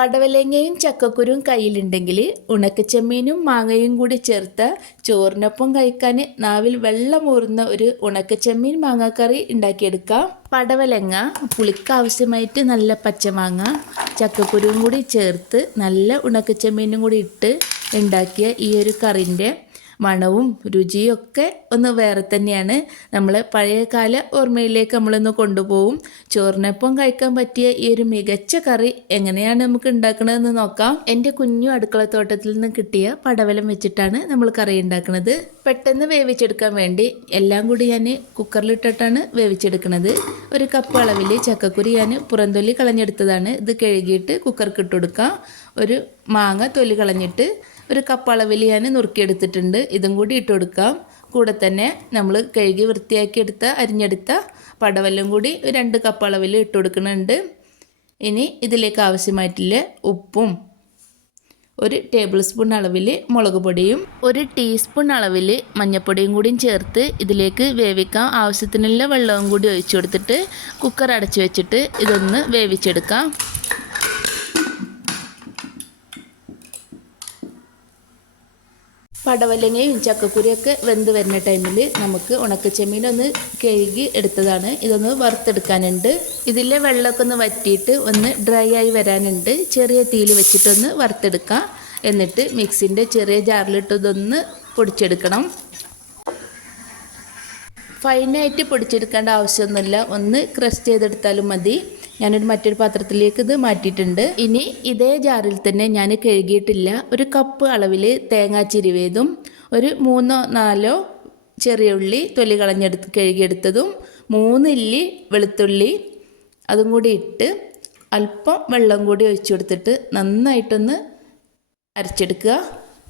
പടവലങ്ങയും ചക്കക്കുരും കയ്യിലുണ്ടെങ്കിൽ ഉണക്കച്ചെമ്മീനും മാങ്ങയും കൂടി ചേർത്ത് ചോറിനൊപ്പം കഴിക്കാൻ നാവിൽ വെള്ളമൂറുന്ന ഒരു ഉണക്കച്ചെമ്മീൻ മാങ്ങാക്കറി ഉണ്ടാക്കിയെടുക്കാം. പടവലങ്ങ പുളിക്ക് ആവശ്യമായിട്ട് നല്ല പച്ചമാങ്ങ ചക്കക്കുരുവും കൂടി ചേർത്ത് നല്ല ഉണക്കച്ചെമ്മീനും കൂടി ഇട്ട് ഉണ്ടാക്കിയ ഈ ഒരു കറിന്റെ മണവും രുചിയും ഒക്കെ ഒന്ന് വേറെ തന്നെയാണ്. നമ്മൾ പഴയകാല ഓർമ്മയിലേക്ക് നമ്മളൊന്ന് കൊണ്ടുപോകും ചോറിനൊപ്പം കഴിക്കാൻ പറ്റിയ ഈ ഒരു മികച്ച കറി എങ്ങനെയാണ് നമുക്ക് ഉണ്ടാക്കണതെന്ന് നോക്കാം. എന്റെ കുഞ്ഞു അടുക്കളത്തോട്ടത്തിൽ നിന്ന് കിട്ടിയ പടവലം വെച്ചിട്ടാണ് നമ്മൾ കറി ഉണ്ടാക്കുന്നത് പെട്ടെന്ന് വേവിച്ചെടുക്കാൻ വേണ്ടി എല്ലാം കൂടി ഞാൻ കുക്കറിലിട്ടിട്ടാണ് വേവിച്ചെടുക്കുന്നത് ഒരു കപ്പ് അളവിൽ ചക്കക്കുരി ഞാൻ പുറന്തൊലി കളഞ്ഞെടുത്തതാണ്. ഇത് കഴുകിയിട്ട് കുക്കർക്ക് ഇട്ട് കൊടുക്കാം. ഒരു മാങ്ങ തൊലി കളഞ്ഞിട്ട് ഒരു കപ്പ് അളവിൽ ഞാൻ നുറുക്കിയെടുത്തിട്ടുണ്ട്. ഇതും കൂടി ഇട്ട് കൊടുക്കാം. കൂടെ തന്നെ നമ്മൾ കഴുകി വൃത്തിയാക്കിയെടുത്ത അരിഞ്ഞെടുത്ത പടവെല്ലാം കൂടി രണ്ട് കപ്പ് അളവിൽ ഇട്ട് കൊടുക്കുന്നുണ്ട്. ഇനി ഇതിലേക്ക് ആവശ്യമായിട്ടുള്ള ഉപ്പും ഒരു ടേബിൾ സ്പൂൺ അളവിൽ മുളക് പൊടിയും ഒരു ടീസ്പൂൺ അളവിൽ മഞ്ഞൾപ്പൊടിയും കൂടിയും ചേർത്ത് ഇതിലേക്ക് വേവിക്കാം. ആവശ്യത്തിനുള്ള വെള്ളവും കൂടി ഒഴിച്ചു കൊടുത്തിട്ട് കുക്കർ അടച്ചു വെച്ചിട്ട് ഇതൊന്ന് വേവിച്ചെടുക്കാം. പടവലങ്ങയും ചക്കക്കുരിയൊക്കെ വെന്ത് വരുന്ന ടൈമിൽ നമുക്ക് ഉണക്കച്ചെമ്മീൻ ഒന്ന് കഴുകി എടുത്തതാണ്. ഇതൊന്ന് വറുത്തെടുക്കാനുണ്ട്. ഇതിലെ വെള്ളമൊക്കെ ഒന്ന് വറ്റിയിട്ട് ഒന്ന് ഡ്രൈ ആയി വരാനുണ്ട്. ചെറിയ തീയിൽ വെച്ചിട്ടൊന്ന് വറുത്തെടുക്കാം. എന്നിട്ട് മിക്സിന്റെ ചെറിയ ജാറിലിട്ട് ഇതൊന്ന് പൊടിച്ചെടുക്കണം. ഫൈനായിട്ട് പൊടിച്ചെടുക്കേണ്ട ആവശ്യമൊന്നുമില്ല. ഒന്ന് ക്രഷ് ചെയ്തെടുത്താലും മതി. ഞാനൊരു മറ്റൊരു പാത്രത്തിലേക്ക് ഇത് മാറ്റിയിട്ടുണ്ട്. ഇനി ഇതേ ജാറിൽ തന്നെ ഞാൻ കഴുകിയിട്ടില്ല. ഒരു കപ്പ് അളവിൽ തേങ്ങാ ചിരിവേതും ഒരു മൂന്നോ നാലോ ചെറിയ ഉള്ളി തൊലി കളഞ്ഞെടുത്ത് കഴുകിയെടുത്തതും മൂന്നില്ലി വെളുത്തുള്ളി അതും കൂടി ഇട്ട് അല്പം വെള്ളം കൂടി ഒഴിച്ചു കൊടുത്തിട്ട് നന്നായിട്ടൊന്ന് അരച്ചെടുക്കുക.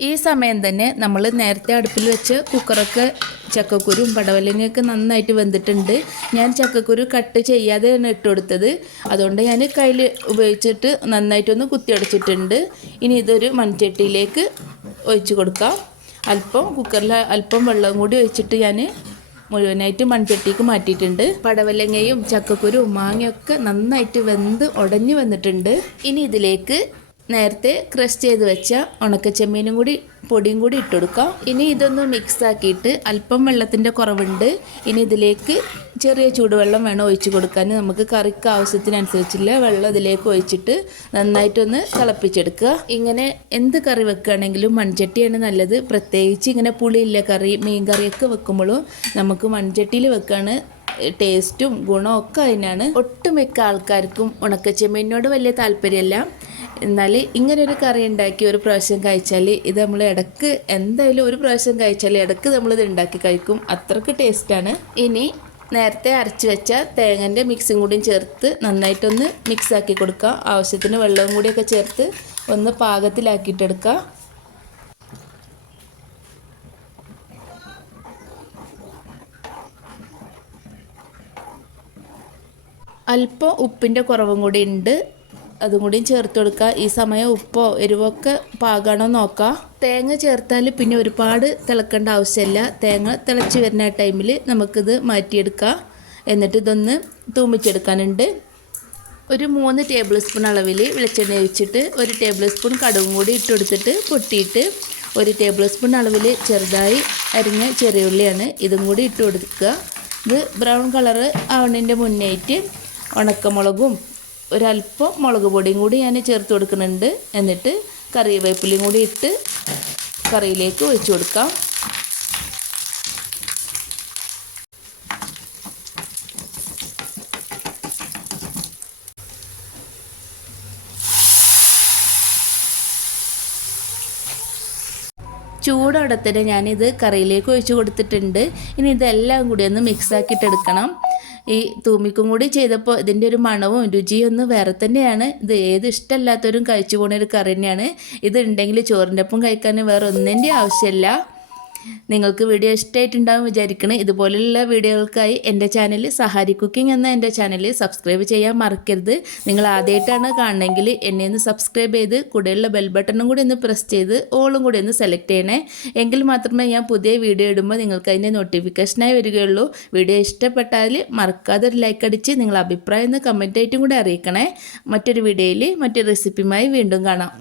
ഈ സമയം തന്നെ നമ്മൾ നേരത്തെ അടുപ്പിൽ വെച്ച് കുക്കറൊക്കെ ചക്കക്കുരും പടവലങ്ങയൊക്കെ നന്നായിട്ട് വെന്തിട്ടുണ്ട്. ഞാൻ ചക്കക്കുരു കട്ട് ചെയ്യാതെയാണ് ഇട്ട് കൊടുത്തത്. അതുകൊണ്ട് ഞാൻ കയ്യിൽ ഉപയോഗിച്ചിട്ട് നന്നായിട്ടൊന്ന് കുത്തിയടച്ചിട്ടുണ്ട് ഇനി ഇതൊരു മൺചട്ടിയിലേക്ക് ഒഴിച്ചു കൊടുക്കാം. അല്പം കുക്കറിൽ അല്പം വെള്ളം കൂടി ഒഴിച്ചിട്ട് ഞാൻ മുഴുവനായിട്ട് മൺചട്ടിക്ക് മാറ്റിയിട്ടുണ്ട്. പടവലങ്ങയും ചക്കക്കുരും മാങ്ങയൊക്കെ നന്നായിട്ട് വെന്ത് ഉടഞ്ഞു വന്നിട്ടുണ്ട്. ഇനി ഇതിലേക്ക് നേരത്തെ ക്രഷ് ചെയ്ത് വെച്ച ഉണക്കച്ചെമ്മീനും കൂടി പൊടിയും കൂടി ഇട്ട് കൊടുക്കാം. ഇനി ഇതൊന്ന് മിക്സ് ആക്കിയിട്ട് അല്പം വെള്ളത്തിന്റെ കുറവുണ്ട്. ഇനി ഇതിലേക്ക് ചെറിയ ചൂടുവെള്ളം വേണം ഒഴിച്ച് കൊടുക്കാൻ. നമുക്ക് കറിക്ക് ആവശ്യത്തിനനുസരിച്ചുള്ള വെള്ളം ഇതിലേക്ക് ഒഴിച്ചിട്ട് നന്നായിട്ടൊന്ന് തിളപ്പിച്ചെടുക്കുക. ഇങ്ങനെ എന്ത് കറി വെക്കുകയാണെങ്കിലും മൺചട്ടിയാണ് നല്ലത്. പ്രത്യേകിച്ച് ഇങ്ങനെ പുളിയില്ല കറി മീൻ കറിയൊക്കെ വെക്കുമ്പോഴും നമുക്ക് മൺചട്ടിയിൽ വെക്കുകയാണ് ടേസ്റ്റും ഗുണമൊക്കെ അതിനാണ്. ഒട്ടുമിക്ക ആൾക്കാർക്കും ഉണക്കച്ചെമ്മീനോട് വലിയ താല്പര്യമല്ല. എന്നാൽ ഇങ്ങനെ ഒരു കറി ഉണ്ടാക്കി ഒരു പ്രാവശ്യം കഴിച്ചാൽ ഇത് നമ്മൾ ഇടയ്ക്ക് എന്തായാലും ഒരു പ്രാവശ്യം കഴിച്ചാൽ ഇടയ്ക്ക് നമ്മളിത് ഉണ്ടാക്കി കഴിക്കും. അത്രയ്ക്ക് ടേസ്റ്റാണ് ഇനി നേരത്തെ അരച്ച് വെച്ച തേങ്ങന്റെ മിക്സും കൂടിയും ചേർത്ത് നന്നായിട്ടൊന്ന് മിക്സാക്കി കൊടുക്കുക ആവശ്യത്തിന് വെള്ളവും കൂടിയൊക്കെ ചേർത്ത് ഒന്ന് പാകത്തിലാക്കിയിട്ടെടുക്കുക അല്പം ഉപ്പിന്റെ കുറവും കൂടി ഉണ്ട്. അതും കൂടിയും ചേർത്ത് കൊടുക്കുക. ഈ സമയം ഉപ്പോ എരിവൊക്കെ പാകണോ നോക്കുക തേങ്ങ ചേർത്താൽ പിന്നെ ഒരുപാട് തിളക്കേണ്ട ആവശ്യമില്ല. തേങ്ങ തിളച്ച് വരുന്ന ടൈമിൽ നമുക്കിത് മാറ്റിയെടുക്കാം. എന്നിട്ട് ഇതൊന്ന് തൂമിച്ചെടുക്കാനുണ്ട്. ഒരു മൂന്ന് ടേബിൾ സ്പൂൺ അളവിൽ വെളിച്ചെണ്ണ ഒഴിച്ചിട്ട് ഒരു ടേബിൾ സ്പൂൺ കടുകും കൂടി ഇട്ട് കൊടുത്തിട്ട് പൊട്ടിയിട്ട് ഒരു ടേബിൾ സ്പൂൺ അളവിൽ ചെറുതായി അരിഞ്ഞ ചെറിയ ഉള്ളിയാണ് ഇതും കൂടി ഇട്ട് കൊടുക്കുക. ഇത് ബ്രൗൺ കളറ് ആവണതിന്റെ മുന്നേറ്റ് ഉണക്കമുളകും ഒരല്പം മുളക് പൊടിയും കൂടി ഞാൻ ചേർത്ത് കൊടുക്കുന്നുണ്ട്. എന്നിട്ട് കറിവേപ്പിലയും കൂടി ഇട്ട് കറിയിലേക്ക് ഒഴിച്ചു കൊടുക്കാം. ചൂടോടെ ഞാനിത് കറിയിലേക്ക് ഒഴിച്ചു കൊടുത്തിട്ടുണ്ട്. ഇനി ഇതെല്ലാം കൂടി ഒന്ന് മിക്സ് ആക്കിയിട്ടെടുക്കണം. ഈ തൂമിക്കും കൂടി ചെയ്തപ്പോൾ ഇതിന്റെ ഒരു മണവും രുചിയും ഒന്ന് വേറെ തന്നെയാണ്. ഇത് ഏത് ഇഷ്ടമല്ലാത്തവരും കഴിച്ചു പോകുന്ന ഒരു കറി തന്നെയാണ്. ഇത് ഉണ്ടെങ്കിൽ ചോറിന്റെ ഒപ്പം കഴിക്കാൻ വേറെ ഒന്നിന്റെ ആവശ്യമില്ല. നിങ്ങൾക്ക് വീഡിയോ ഇഷ്ടമായിട്ടുണ്ടാകും വിചാരിക്കണേ. ഇതുപോലെയുള്ള വീഡിയോകൾക്കായി എന്റെ ചാനൽ സഹാരി കുക്കിംഗ് എന്ന എന്റെ ചാനൽ സബ്സ്ക്രൈബ് ചെയ്യാൻ മറക്കരുത്. നിങ്ങൾ ആദ്യമായിട്ടാണ് കാണണമെങ്കിൽ എന്നെ ഒന്ന് സബ്സ്ക്രൈബ് ചെയ്ത് കൂടെയുള്ള ബെൽ ബട്ടണും കൂടി ഒന്ന് പ്രസ് ചെയ്ത് ഓളും കൂടി ഒന്ന് സെലക്ട് ചെയ്യണേ. എങ്കിൽ മാത്രമേ ഞാൻ പുതിയ വീഡിയോ ഇടുമ്പോൾ നിങ്ങൾക്ക് അതിന്റെ നോട്ടിഫിക്കേഷനായി വരികയുള്ളൂ. വീഡിയോ ഇഷ്ടപ്പെട്ടാൽ മറക്കാതെ ഒരു ലൈക്ക് അടിച്ച് നിങ്ങളുടെ അഭിപ്രായം ഒന്ന് കമന്റ് ആയിട്ടും കൂടി അറിയിക്കണേ. മറ്റൊരു വീഡിയോയിൽ മറ്റൊരു റെസിപ്പിയുമായി വീണ്ടും കാണാം.